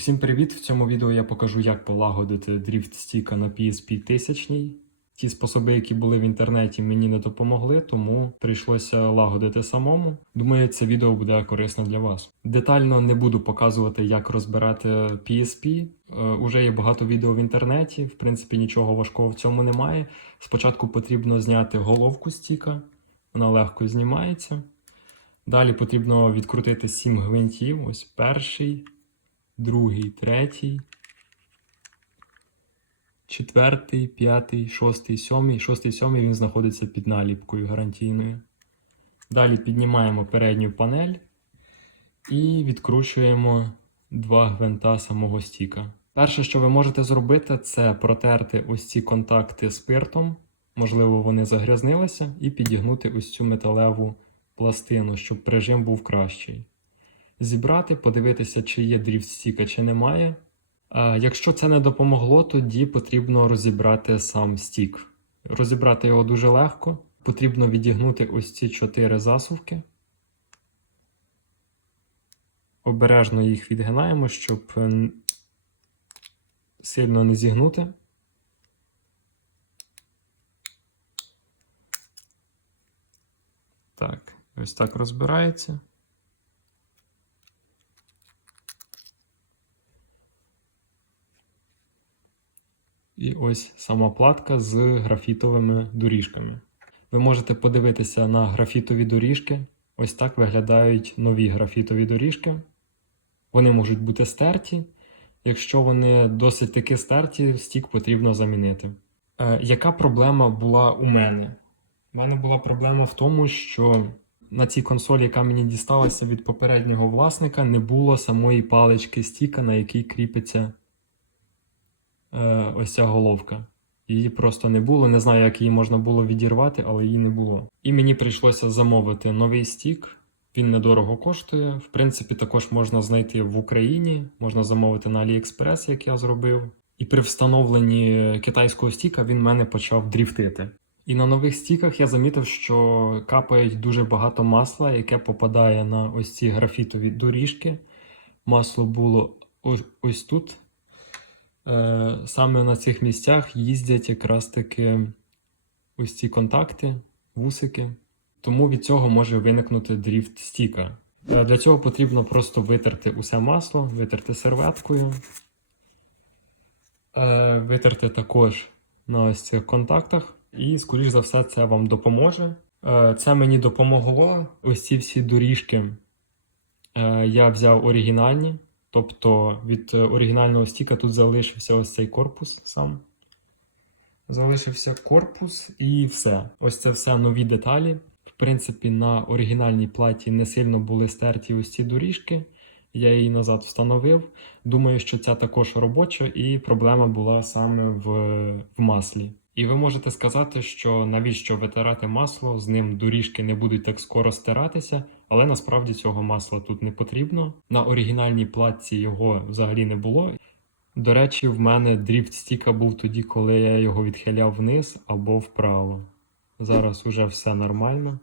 Усім привіт! В цьому відео я покажу, як полагодити дріфт стіка на PSP 1000. Ті способи, які були в інтернеті, мені не допомогли, тому прийшлося лагодити самому. Думаю, це відео буде корисно для вас. Детально не буду показувати, як розбирати PSP. Е, Уже є багато відео в інтернеті. В принципі, нічого важкого в цьому немає. Спочатку потрібно зняти головку стіка, вона легко знімається. Далі потрібно відкрутити 7 гвинтів. Ось перший, другий, третій, четвертий, п'ятий, шостий, сьомий. Шостий, сьомий він знаходиться під наліпкою гарантійною. Далі піднімаємо передню панель і відкручуємо два гвинта самого стіка. Перше, що ви можете зробити, це протерти ось ці контакти спиртом. Можливо, вони загрязнилися, і підігнути ось цю металеву пластину, щоб прижим був кращий зібрати, подивитися, чи є дріфт стіка, чи немає. Якщо це не допомогло, тоді потрібно розібрати сам стік. Розібрати його дуже легко. Потрібно відігнути ось ці чотири засувки. Обережно їх відгинаємо, щоб сильно не зігнути. Так, ось так розбирається. І ось сама платка з графітовими доріжками. Ви можете подивитися на графітові доріжки. Ось так виглядають нові графітові доріжки. Вони можуть бути стерті. Якщо вони досить таки стерті, стік потрібно замінити. Е, яка проблема була у мене? У мене була проблема в тому, що на цій консолі, яка мені дісталася від попереднього власника, не було самої палички стіка, на якій кріпиться ось ця головка. Її просто не було. Не знаю, як її можна було відірвати, але її не було. І мені прийшлося замовити новий стік. Він недорого коштує. В принципі, також можна знайти в Україні, можна замовити на AliExpress, як я зробив. І при встановленні китайського стіка він мене почав дріфтити. І на нових стіках я замітив, що капають дуже багато масла, яке попадає на ось ці графітові доріжки. Масло було ось, ось тут. Е, саме на цих місцях їздять якраз таки ось ці контакти, вусики. Тому від цього може виникнути дріфт стіка. Е, Для цього потрібно просто витерти усе масло, витерти серветкою, Е, витерти також на ось цих контактах, і, скоріш за все, це вам допоможе. Це мені допомогло. Ось ці всі доріжки я взяв оригінальні. Тобто від е, оригінального стіка тут залишився ось цей корпус сам. Залишився корпус і все. Ось це все нові деталі. В принципі, на оригінальній платі не сильно були стерті ось ці доріжки. Я її назад встановив. Думаю, що ця також робоча, і проблема була саме в, в маслі. І ви можете сказати, що навіщо витирати масло, з ним доріжки не будуть так скоро стиратися, але насправді цього масла тут не потрібно. На оригінальній платці його взагалі не було. До речі, в мене дріфт стіка був тоді, коли я його відхиляв вниз або вправо. Зараз уже все нормально.